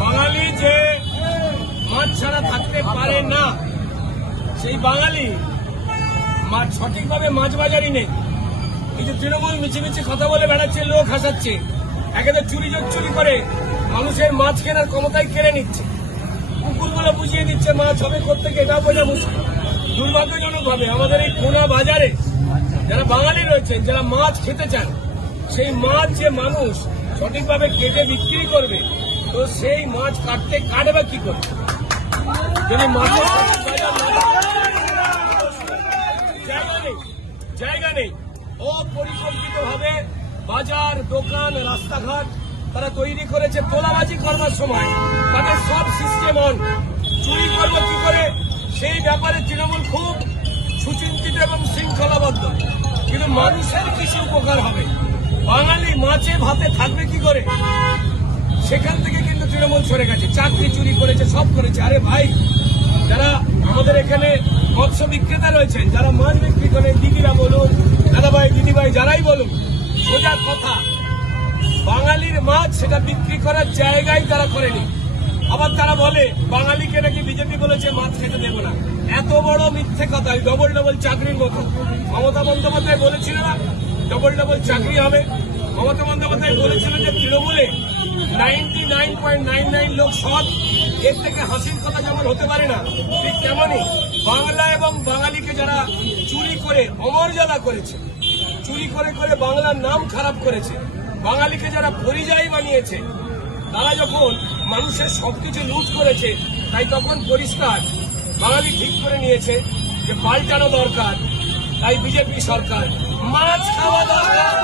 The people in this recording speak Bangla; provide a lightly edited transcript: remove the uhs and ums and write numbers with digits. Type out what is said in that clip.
বাঙালি যে মাছ ছাড়া থাকতে পারে না, সেই বাঙালি সঠিকভাবে মাছ বাজারই নেই। এই যে তৃণমূল মিছিমিছি কথা বলে বেড়াচ্ছে, লোক হাসাচ্ছে, একেবারে চুরি করে মানুষের মাছ কেনার ক্ষমতায় কেড়ে নিচ্ছে। কুকুরগুলো বুঝিয়ে দিচ্ছে মাছ হবে কোত্থেকে, এটা বোঝা মুশকিল। দুর্ভাগ্যজনক ভাবে আমাদের এই কোনা বাজারে যারা বাঙালি রয়েছেন, যারা মাছ খেতে চান, সেই মাছ যে মানুষ সঠিকভাবে কেটে বিক্রি করবে, তো সেই মাছ কাটবে কি করে? যদি মাছের জায়গা নেই, অপরিকল্পিত ভাবে বাজার, দোকান, রাস্তাঘাট তারা তৈরি করেছে। তোলাবাজি করবার সময় তাদের সব সিস্টেম অন। চুরি করবো কি করে সেই ব্যাপারে তৃণমূল খুব সুচিন্তিত এবং শৃঙ্খলাবদ্ধ। কিন্তু মানুষের কিছু উপকার হবে, বাঙালি মাছে ভাতে থাকবে কি করে, সেখান থেকে কিন্তু তৃণমূল সরে গেছে। চাকরি চুরি করেছে, সব করেছে। আরে ভাই, যারা আমাদের এখানে মৎস্য বিক্রেতা রয়েছেন, যারা মাছ বিক্রি করেন, দিদিরা বলুন, দাদাভাই, দিদিভাই, যারাই বলুন, সোজা কথা, বাঙালির মাছ সেটা বিক্রি করার জায়গায় তারা করেনি। আবার তারা বলে বাঙালিকে নাকি বিজেপি বলেছে মাছ খেতে দেব না। এত বড় মিথ্যে কথা, ডবল চাকরির মতো। মমতা বন্দ্যোপাধ্যায় বলেছিল না ডবল চাকরি হবে? মমতা বন্দ্যোপাধ্যায় বলেছিল যে তৃণমূলে 99.99 লোক সৎ, এর থেকে হাসির কথা যেমন হতে পারে না, ঠিক তেমনই বাংলা এবং বাঙালিকে যারা চুরি করে অমর্যাদা করেছে, চুরি করে বাংলার নাম খারাপ করেছে, বাঙালিকে যারা পরিযায়ী বানিয়েছে, তারা যখন মানুষের সবকিছু লুট করেছে, তাই তখন পরিষ্কার বাঙালি ঠিক করে নিয়েছে যে পাল্টানো দরকার। তাই বিজেপি সরকার মাছ খাওয়া দরকার।